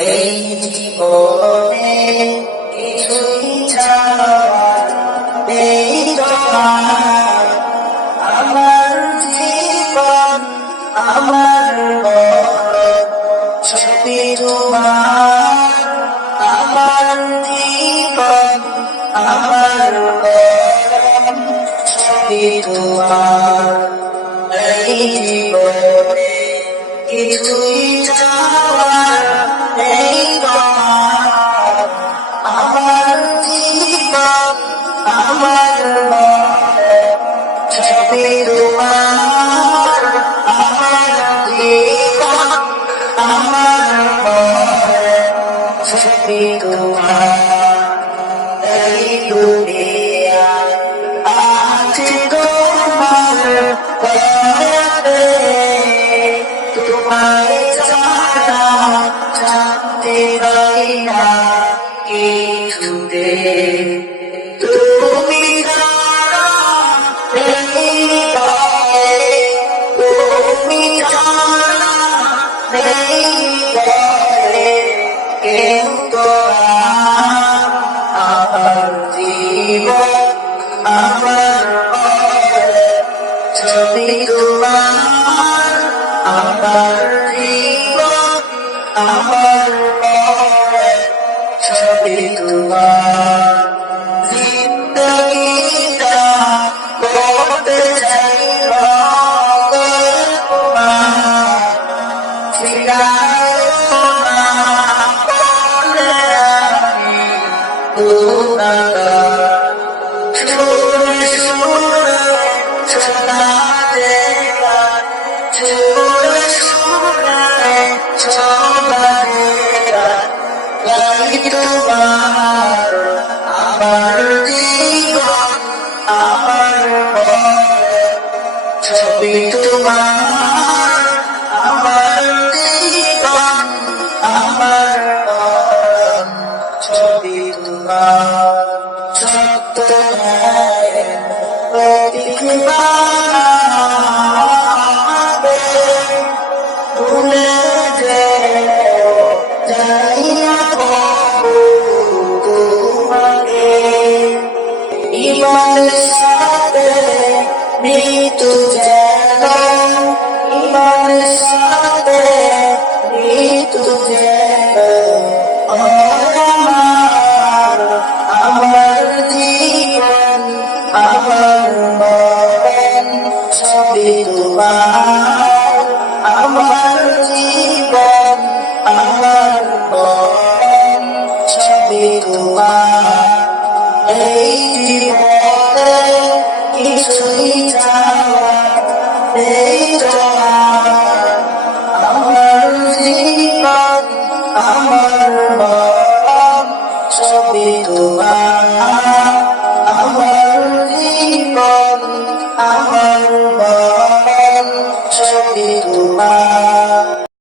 এই জীবনে কিছুই চাওয়ার নেই তোমার। আমার জীবন আমার মরণ ছবি তোমার। আমার জীবন আমার মরণ ছবি তোমার। এই জীবনে কিছুই চাওয়ার নেই তোমার। আমার জীবন আমার মরণ ছবি তোমার। আমার জীবন আমার মরণ ছবি তোমার। এই দুনিয়ায় আছে তোমার দয়াতে, তোমায় ছাড়া জানতে পারি না কিছুতে। তুমি ছাড়া নেই ভয়, তুমি ছাড়া নেই ভয়, কেউ তো আমার জীবন আমার মরণ ছবি তোমার। আমার জীবন আমার মরণ ছবি তোমার। জিন্দগিটা করতে চাই তোমার, ঠিকানা না বলে আমি গুনাহগার। সুরে সুরে শোনা যে গান, সুরে সুরে শোনা যে গান, গাই তোমার। আমার জীবন আমার মরণ ছবি তোমার। আমার জীবন আমার মরণ ছবি তোমার। সত্য ভুলে যে যাই না তোমাকে। ইমানের সাথে মৃত্যু যেন, ইমানের সাথে মৃত্যু যেন আমার। আমার জীবন আমার মরণ ছবি তোমার। আমার জীবন আমার মরণ ছবি তোমার। এই জীবনে কিছুই চাওয়ার নেই তোমার। আমার জীবন আমার মরণ ছবি তোমার।